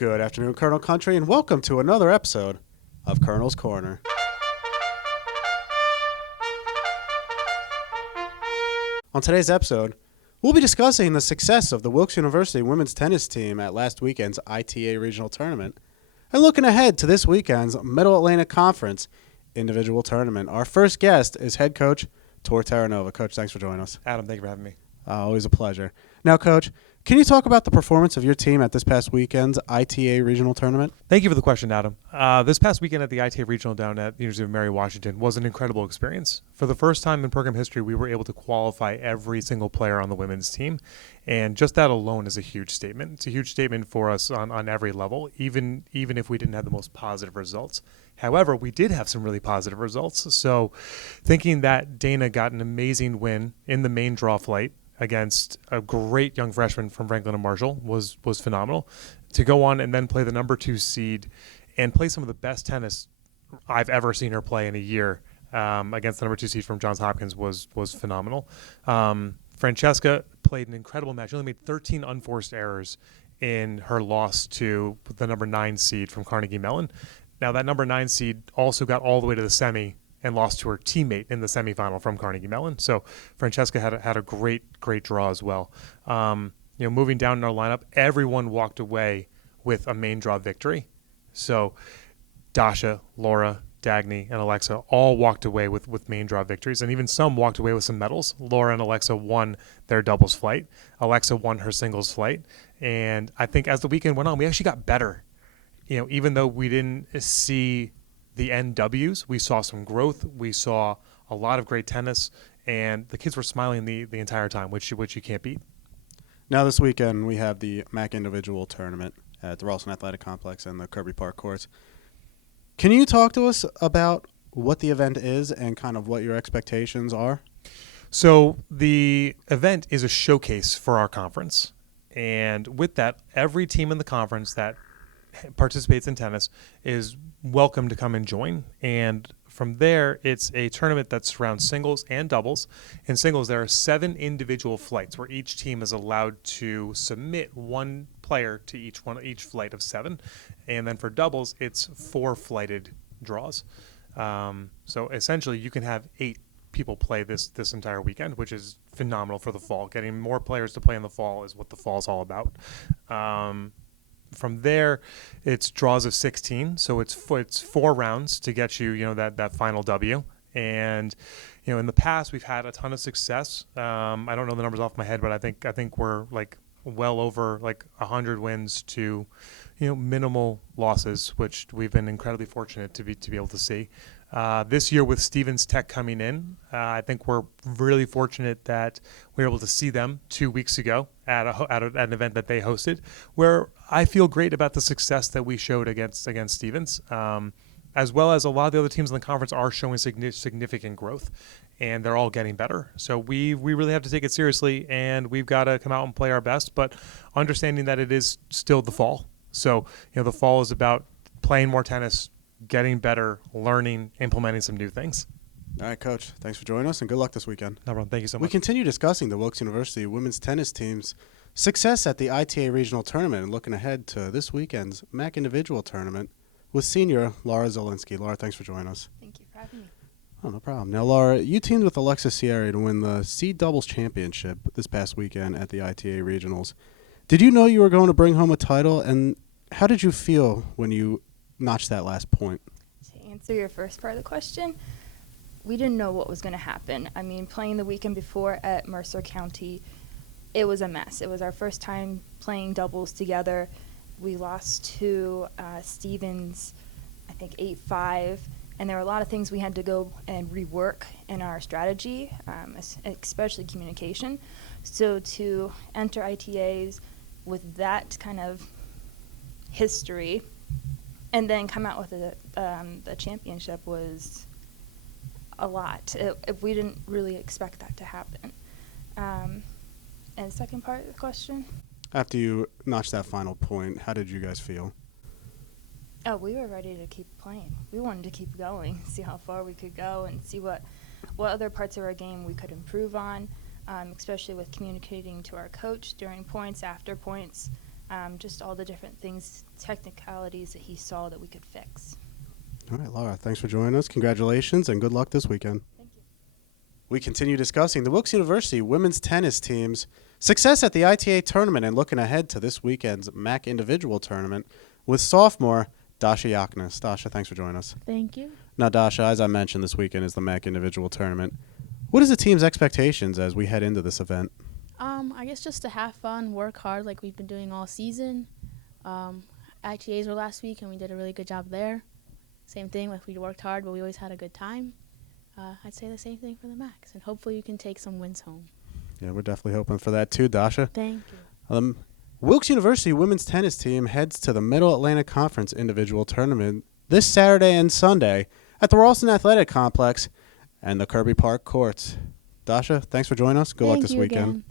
Good afternoon, Colonel Country, and welcome to another episode of Colonel's Corner. On today's episode, we'll be discussing the success of the Wilkes University women's tennis team at last weekend's ITA Regional Tournament and looking ahead to this weekend's Middle Atlantic Conference individual tournament. Our first guest is head coach Torr Terranova. Coach, thanks for joining us. Adam, thank you for having me. Always a pleasure. Now, Coach, can you talk about the performance of your team at this past weekend's ITA Regional Tournament? Thank you for the question, Adam. This past weekend at the ITA Regional down at the University of Mary Washington was an incredible experience. For the first time in program history, we were able to qualify every single player on the women's team, and just that alone is a huge statement. It's a huge statement for us on every level, even if we didn't have the most positive results. However, we did have some really positive results. So thinking that Dana got an amazing win in the main draw flight against a great young freshman from Franklin and Marshall was phenomenal. To go on and then play the number 2 seed and play some of the best tennis I've ever seen her play in a year against the number 2 seed from Johns Hopkins was phenomenal. Francesca played an incredible match. She only made 13 unforced errors in her loss to the number 9 seed from Carnegie Mellon. Now that number 9 seed also got all the way to the semi and lost to her teammate in the semifinal from Carnegie Mellon. So Francesca had a great draw as well. Moving down in our lineup, everyone walked away with a main draw victory. So Dasha, Laura, Dagny, and Alexa all walked away with main draw victories, and even some walked away with some medals. Laura and Alexa won their doubles flight. Alexa won her singles flight. And I think as the weekend went on, we actually got better. Even though we didn't see the NWs, we saw some growth. We saw a lot of great tennis, and the kids were smiling the entire time, which you can't beat. Now this weekend we have the MAC individual tournament at the Ralston Athletic Complex and the Kirby Park courts. Can you talk to us about what the event is and kind of what your expectations are? So the event is a showcase for our conference, and with that, every team in the conference that participates in tennis is welcome to come and join. And from there, it's a tournament that surrounds singles and doubles. In singles, there are 7 individual flights where each team is allowed to submit one player to each flight of 7. And then for doubles, it's 4 flighted draws. So essentially, you can have 8 people play this entire weekend, which is phenomenal for the fall. Getting more players to play in the fall is what the fall is all about. From there, it's draws of 16, so it's 4 rounds to get you, that final W. And in the past we've had a ton of success. I don't know the numbers off my head, but I think we're like well over like 100 wins to minimal losses, which we've been incredibly fortunate to be able to see. This year with Stevens Tech coming in, I think we're really fortunate that we were able to see them 2 weeks ago at an event that they hosted, where I feel great about the success that we showed against Stevens, as well as a lot of the other teams in the conference are showing significant growth, and they're all getting better. So we really have to take it seriously, and we've got to come out and play our best, but understanding that it is still the fall. So the fall is about playing more tennis, getting better, learning, implementing some new things. All right, Coach. Thanks for joining us, and good luck this weekend. No problem. Thank you so much. We continue discussing the Wilkes University women's tennis team's success at the ITA Regional Tournament and looking ahead to this weekend's MAC individual tournament with senior Laura Zielinski. Laura, thanks for joining us. Thank you for having me. Oh, no problem. Now, Laura, you teamed with Alexis Sierra to win the seed doubles championship this past weekend at the ITA Regionals. Did you know you were going to bring home a title, and how did you feel when you notched that last point? To answer your first part of the question, we didn't know what was going to happen. I mean, playing the weekend before at Mercer County, it was a mess. It was our first time playing doubles together. We lost to Stevens, I think 8-5, and there were a lot of things we had to go and rework in our strategy, especially communication. So to enter ITAs with that kind of history and then come out with the championship was a lot. We didn't really expect that to happen. And the second part of the question? After you notched that final point, how did you guys feel? Oh, we were ready to keep playing. We wanted to keep going, see how far we could go, and see what other parts of our game we could improve on, especially with communicating to our coach during points, after points. just all the different things, technicalities that he saw that we could fix. All right, Laura, thanks for joining us. Congratulations and good luck this weekend. Thank you. We continue discussing the Wilkes University women's tennis team's success at the ITA tournament and looking ahead to this weekend's MAC individual tournament with sophomore Dasha Yakhnis. Dasha, thanks for joining us. Thank you. Now, Dasha, as I mentioned, this weekend is the MAC individual tournament. What is the team's expectations as we head into this event? I guess just to have fun, work hard like we've been doing all season. ITAs were last week, and we did a really good job there. Same thing, like we worked hard, but we always had a good time. I'd say the same thing for the Max, and hopefully you can take some wins home. Yeah, we're definitely hoping for that too, Dasha. Thank you. Wilkes University women's tennis team heads to the Middle Atlantic Conference individual tournament this Saturday and Sunday at the Ralston Athletic Complex and the Kirby Park courts. Dasha, thanks for joining us. Good luck Thank this you weekend. again.